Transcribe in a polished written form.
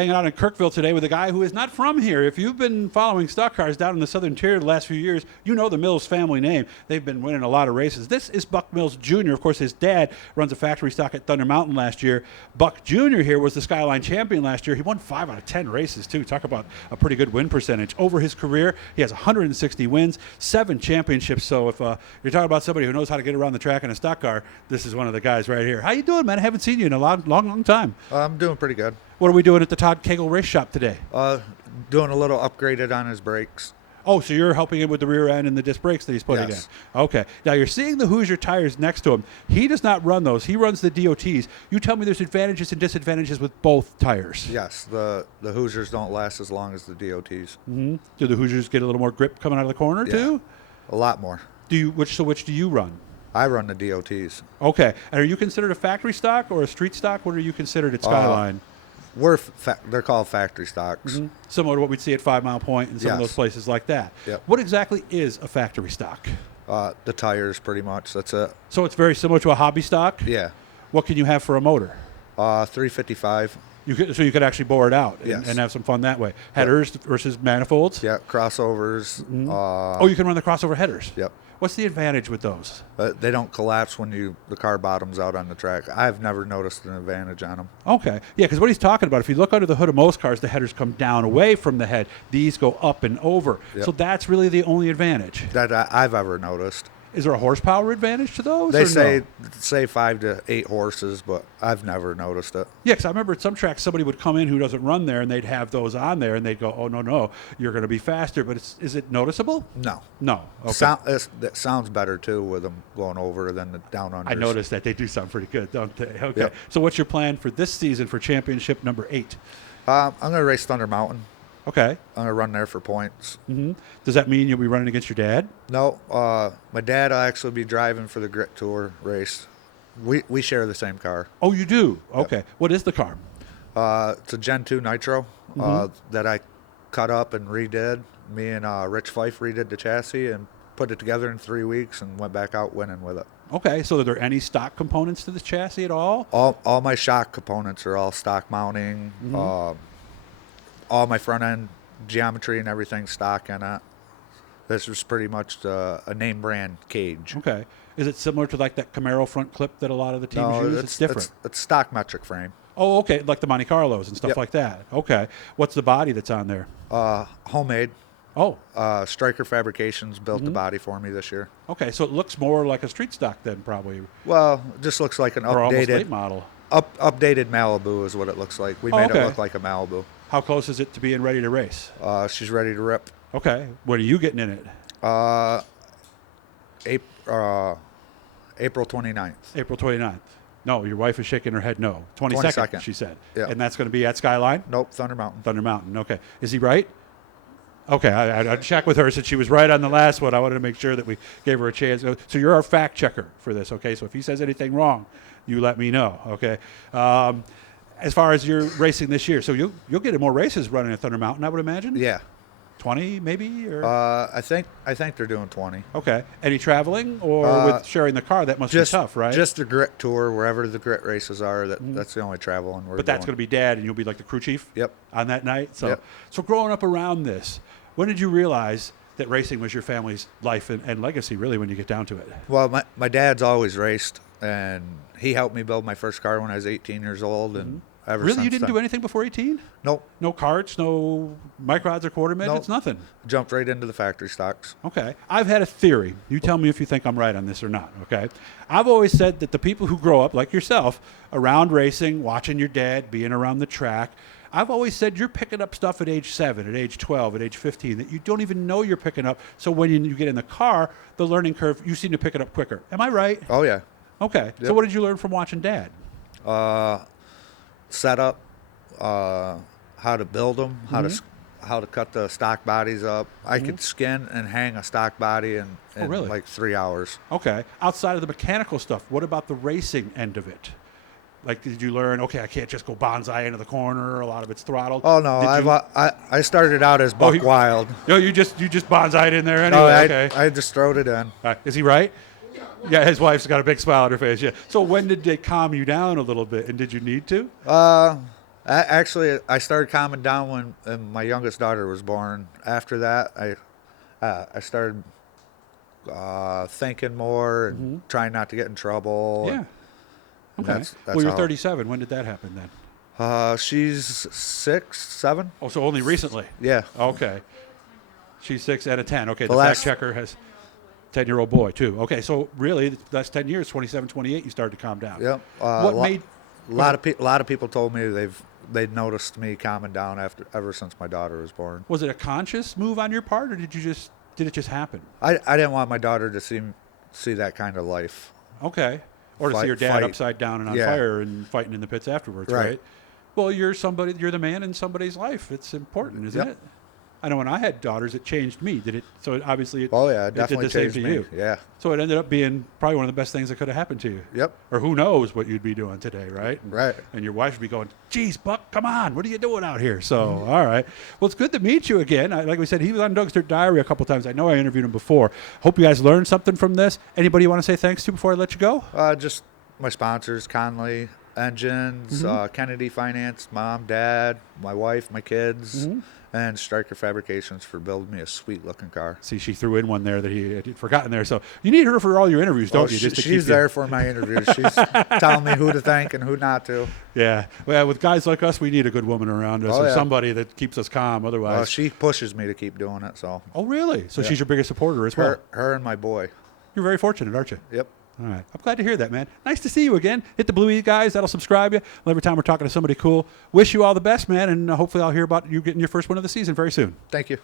hanging out in Kirkville today with a guy who is not from here. If you've been following stock cars down in the southern tier the last few years, you know the Mills family name. They've been winning a lot of races. This is Buck Mills Jr. Of course, his dad runs a factory stock at Thunder Mountain last year. Buck Jr. here was the Skyline champion last year. He won 5 out of 10 races, too. Talk about a pretty good win percentage. Over his career, he has 160 wins, 7 championships. So if you're talking about somebody who knows how to get around the track in a stock car, this is one of the guys right here. How you doing, man? I haven't seen you in a long time. I'm doing pretty good. What are we doing at the Todd Cagle Race Shop today? Doing a little upgraded on his brakes. Oh, so you're helping him with the rear end and the disc brakes that he's putting Yes. in. Okay. Now, you're seeing the Hoosier tires next to him. He does not run those. He runs the DOTs. You tell me there's advantages and disadvantages with both tires. Yes, the Hoosiers don't last as long as the DOTs. Mm-hmm. Do the Hoosiers get a little more grip coming out of the corner, too? A lot more. Which do you run? I run the DOTs. Okay. And are you considered a factory stock or a street stock? What are you considered at Skyline? They're called factory stocks. Mm-hmm. Similar to what we'd see at 5 Mile Point and some of those places like that. Yep. What exactly is a factory stock? The tires, pretty much. That's it. So it's very similar to a hobby stock? Yeah. What can you have for a motor? 355. So you could actually bore it out Yes. and have some fun that way. Headers versus manifolds? Yeah, crossovers. Mm-hmm. You can run the crossover headers? Yep. What's the advantage with those? They don't collapse when the car bottoms out on the track. I've never noticed an advantage on them. Okay. Yeah, because what he's talking about, if you look under the hood of most cars, the headers come down away from the head. These go up and over. Yep. So that's really the only advantage. That I've ever noticed. Is there a horsepower advantage to those? They or say 5 to 8 horses, but I've never noticed it. Yeah, because I remember at some tracks somebody would come in who doesn't run there, and they'd have those on there, and they'd go, "Oh no, you're going to be faster." But is it noticeable? No. No. Okay. That sounds better too with them going over than the down unders. I noticed that they do sound pretty good, don't they? Okay. Yep. So what's your plan for this season for championship number 8? I'm going to race Thunder Mountain. Okay. I'm going to run there for points. Mm-hmm. Does that mean you'll be running against your dad? No, my dad will actually be driving for the Grit Tour race. We share the same car. Oh, you do? Okay. Yep. What is the car? It's a Gen 2 Nitro that I cut up and redid. Me and Rich Fife redid the chassis and put it together in 3 weeks and went back out winning with it. Okay, so are there any stock components to the chassis at all? All my shock components are all stock mounting. Mm-hmm. All my front end geometry and everything stock in it. This was pretty much a name brand cage. Okay. Is it similar to like that Camaro front clip that a lot of the teams use? It's different. It's stock metric frame. Oh, okay, like the Monte Carlos and stuff like that. Okay. What's the body that's on there? Homemade. Oh. Striker Fabrications built the body for me this year. Okay, so it looks more like a street stock then, probably. Well, it just looks like an or almost updated late model. Updated Malibu is what it looks like. We made it look like a Malibu. How close is it to being ready to race? She's ready to rip. Okay. When are you getting in it? April 29th. April 29th. No, your wife is shaking her head no. 22nd, she said. Yeah. And that's going to be at Skyline? Nope, Thunder Mountain. Thunder Mountain, okay. Is he right? Okay, I'd check with her since she was right on the last one. I wanted to make sure that we gave her a chance. So you're our fact checker for this, okay? So if he says anything wrong, you let me know, okay? As far as your racing this year, so you'll get more races running at Thunder Mountain, I would imagine? Yeah. 20 maybe? Or? I think they're doing 20. Okay. Any traveling or with sharing the car? That must be tough, right? Just the Grit Tour, wherever the Grit races are. That's the only traveling we're But that's going to be Dad, and you'll be like the crew chief? Yep. On that night? So, yep. So growing up around this, when did you realize that racing was your family's life and legacy, really, when you get down to it? Well, my dad's always raced, and he helped me build my first car when I was 18 years old, and ever really, since you didn't then. do anything before 18? Nope. No karts, no microds or quarter midgets, nothing? Jumped right into the factory stocks. Okay. I've had a theory. You tell me if you think I'm right on this or not, okay? I've always said that the people who grow up, like yourself, around racing, watching your dad, being around the track, I've always said you're picking up stuff at age 7, at age 12, at age 15 that you don't even know you're picking up. So when you get in the car, the learning curve, you seem to pick it up quicker. Am I right? Oh, yeah. Okay. Yep. So what did you learn from watching Dad? Setup, how to build them, how to cut the stock bodies up. I could skin and hang a stock body in really? like 3 hours. Okay. Outside of the mechanical stuff, what about the racing end of it? Like, did you learn, okay, I can't just go bonsai into the corner, a lot of it's throttled? Oh, no, I started out as Buck Wild. No, you just bonsai'd in there anyway? No, I just throwed it in. Is he right? Yeah, his wife's got a big smile on her face, yeah. So when did they calm you down a little bit, and did you need to? Actually, I started calming down when my youngest daughter was born. After that, I started thinking more and trying not to get in trouble. Yeah. And Okay. that's Well, you're how- 37. When did that happen then? She's 6, 7. Oh, so only recently. Yeah. Okay. She's 6 and a 10. Okay, The the last- fact checker has 10-year-old boy, too. Okay, so really, that's 10 years, 27, 28, you started to calm down. Yep. What made... A lot of people told me they'd noticed me calming down ever since my daughter was born. Was it a conscious move on your part, or did it just happen? I didn't want my daughter to see that kind of life. Okay. Or to see your dad Fight. upside down and on Yeah. fire and fighting in the pits afterwards, right? Right. Well, you're the man in somebody's life. It's important, isn't Yep. it? I know when I had daughters, it changed me. Did it? So obviously, Oh yeah, it it did definitely the same changed to me. you. Yeah. So it ended up being probably one of the best things that could have happened to you. Yep. Or who knows what you'd be doing today, right? Right. And your wife would be going, "Geez, Buck, come on, what are you doing out here?" So, all right. Well, it's good to meet you again. Like we said, he was on Doug's Dirt Diary a couple times. I know I interviewed him before. Hope you guys learned something from this. Anybody you want to say thanks to before I let you go? Just my sponsors, Conley Engines, Kennedy Finance, Mom, Dad, my wife, my kids, and Stryker Fabrications for building me a sweet-looking car. See, she threw in one there that he had forgotten there. So you need her for all your interviews, don't you? Just to keep she's you- there for my interviews. She's telling me who to thank and who not to. Yeah. Well, with guys like us, we need a good woman around us Oh, or yeah. somebody that keeps us calm. Otherwise, Well, she pushes me to keep doing it. So oh, really? So Yeah. she's your biggest supporter as well. her and my boy. You're very fortunate, aren't you? Yep. All right. I'm glad to hear that, man. Nice to see you again. Hit the Blue E, guys. That'll subscribe you. Every time we're talking to somebody cool. Wish you all the best, man, and hopefully I'll hear about you getting your first win of the season very soon. Thank you.